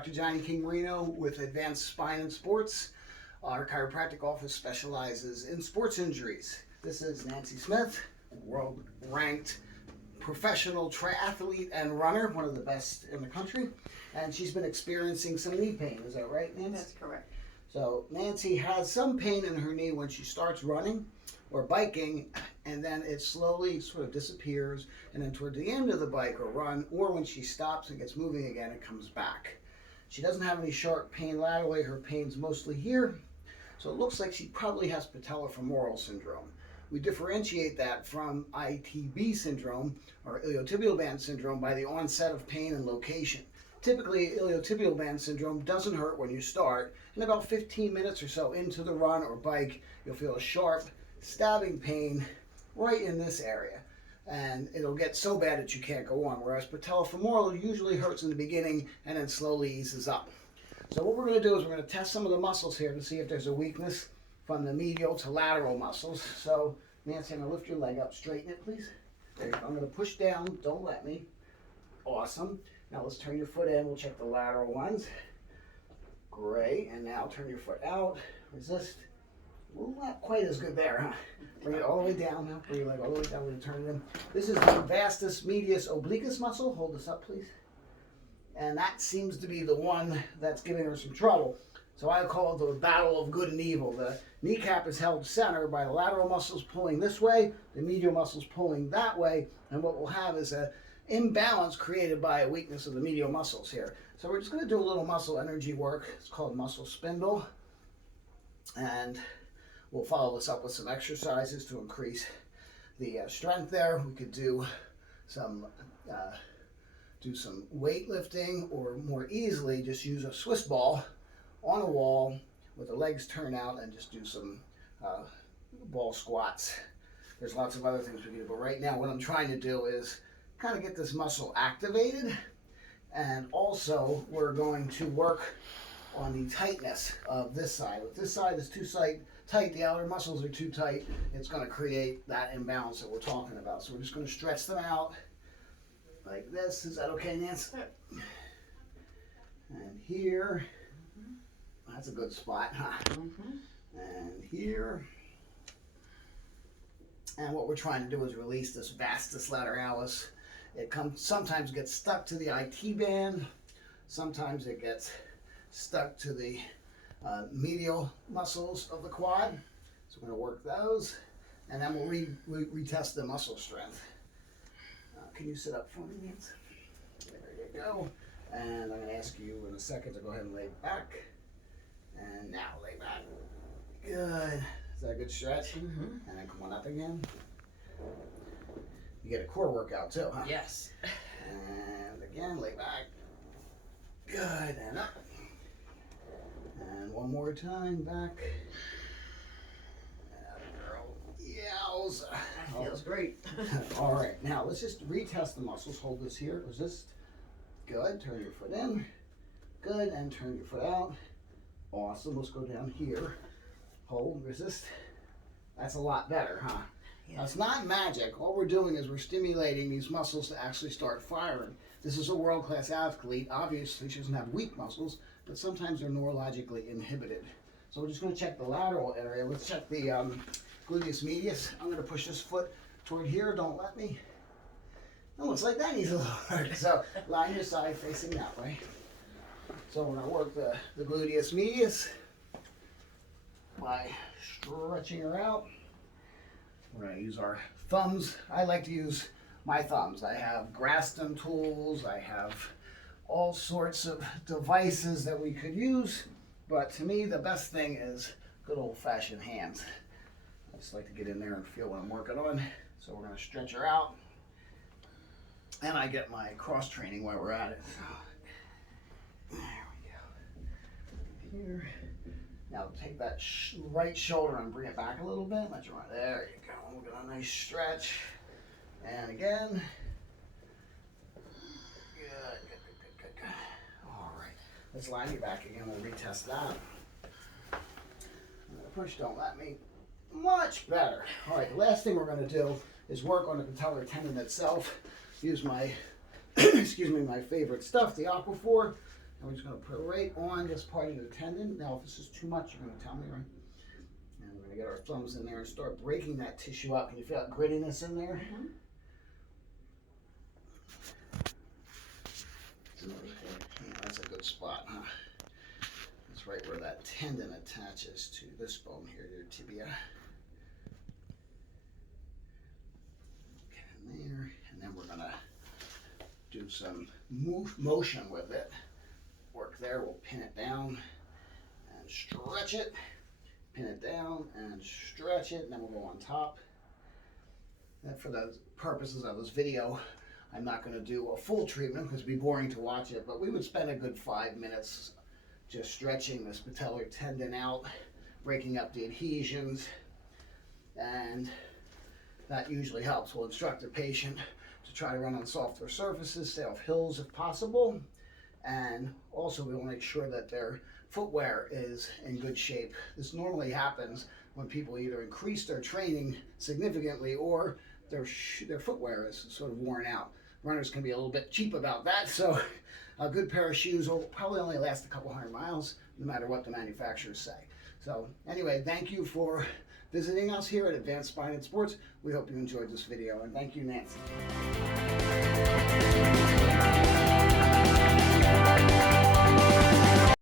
Dr. Johnny King-Marino with Advanced Spine and Sports. Our chiropractic office specializes in sports injuries. This is Nancy Smith, world-ranked professional triathlete and runner, one of the best in the country. And she's been experiencing some knee pain. Is that right, Nancy? That's correct. So Nancy has some pain in her knee when she starts running or biking, and then it slowly sort of disappears, and then toward the end of the bike or run, or when she stops and gets moving again, it comes back. She doesn't have any sharp pain laterally. Her pain's mostly here, so it looks like she probably has patellofemoral syndrome. We differentiate that from ITB syndrome, or iliotibial band syndrome, by the onset of pain and location. Typically, iliotibial band syndrome doesn't hurt when you start, and about 15 minutes or so into the run or bike, you'll feel a sharp stabbing pain right in this area, and it'll get so bad that you can't go on, whereas patellofemoral usually hurts in the beginning and then slowly eases up. So what we're going to do is we're going to test some of the muscles here to see if there's a weakness from the medial to lateral muscles. So Nancy, I'm going to lift your leg up, straighten it please. There you go. I'm going to push down, don't let me. Awesome. Now let's turn your foot in, we'll check the lateral ones. Great, and now turn your foot out, resist. Well, not quite as good there, huh? Bring it all the way down now. Bring your leg all the way down. We're going to turn it in. This is the vastus medius obliquus muscle. Hold this up, please. And that seems to be the one that's giving her some trouble. So I call it the battle of good and evil. The kneecap is held center by the lateral muscles pulling this way, the medial muscles pulling that way, and what we'll have is an imbalance created by a weakness of the medial muscles here. So we're just going to do a little muscle energy work. It's called muscle spindle. And we'll follow this up with some exercises to increase the strength there. We could do some weightlifting, or more easily just use a Swiss ball on a wall with the legs turned out and just do some ball squats. There's lots of other things we can do, but right now what I'm trying to do is kind of get this muscle activated, and also we're going to work on the tightness of this side. If this side is too tight, the outer muscles are too tight, it's going to create that imbalance that we're talking about. So we're just going to stretch them out like this. Is that okay, Nancy? And here, that's a good spot, huh? And here. And what we're trying to do is release this vastus lateralis. It sometimes gets stuck to the IT band, sometimes it gets stuck to the medial muscles of the quad. So we're going to work those, and then we'll retest the muscle strength. Can you sit up for me, Nancy? There you go. And I'm going to ask you in a second to go ahead and lay back. And now lay back. Good. Is that a good stretch? And then come on up again. You get a core workout too, huh? Yes. And again, lay back. Good, and up. And one more time, back. Girl. Yowza. That feels great. All right, now let's just retest the muscles. Hold this here, resist. Good, turn your foot in. Good, and turn your foot out. Awesome, let's go down here. Hold, resist. That's a lot better, huh? Yeah. Now, it's not magic. All we're doing is we're stimulating these muscles to actually start firing. This is a world-class athlete. Obviously, she doesn't have weak muscles, but sometimes they're neurologically inhibited. So we're just going to check the lateral area. Let's check the gluteus medius. I'm going to push this foot toward here. Don't let me. It looks like that needs a little work. So line your side facing that way. So we're going to work the gluteus medius by stretching her out. We're going to use our thumbs. I like to use my thumbs. I have Graston tools. I have all sorts of devices that we could use, but to me the best thing is good old-fashioned hands. I just like to get in there and feel what I'm working on. So we're going to stretch her out, and I get my cross training while we're at it. There we go. Here. Now take that right shoulder and bring it back a little bit. Let you run. There you go. We'll get a nice stretch. And again. Good. All right. Let's line you back again. We'll retest that. Push, don't let me. Much better. All right. The last thing we're going to do is work on the patellar tendon itself. Use my, excuse me, my favorite stuff, the Aquaphor. And we're just going to put it right on this part of the tendon. Now, if this is too much, you're going to tell me, right? And we're going to get our thumbs in there and start breaking that tissue up. Can you feel that grittiness in there? Mm-hmm. Yeah, that's a good spot, huh? That's right where that tendon attaches to this bone here, your tibia. Get in there, and then we're going to do some motion with it. Work there, we'll pin it down and stretch it, pin it down and stretch it, and then we'll go on top. And for the purposes of this video, I'm not going to do a full treatment because it'd be boring to watch it, but we would spend a good 5 minutes just stretching this patellar tendon out, breaking up the adhesions, and that usually helps. We'll instruct the patient to try to run on softer surfaces, stay off hills if possible. And also we want to make sure that their footwear is in good shape. This normally happens when people either increase their training significantly or their footwear is sort of worn out. Runners can be a little bit cheap about that, so a good pair of shoes will probably only last a couple 100 miles, no matter what the manufacturers say. So anyway, thank you for visiting us here at Advanced Spine and Sports. We hope you enjoyed this video, and thank you, Nancy.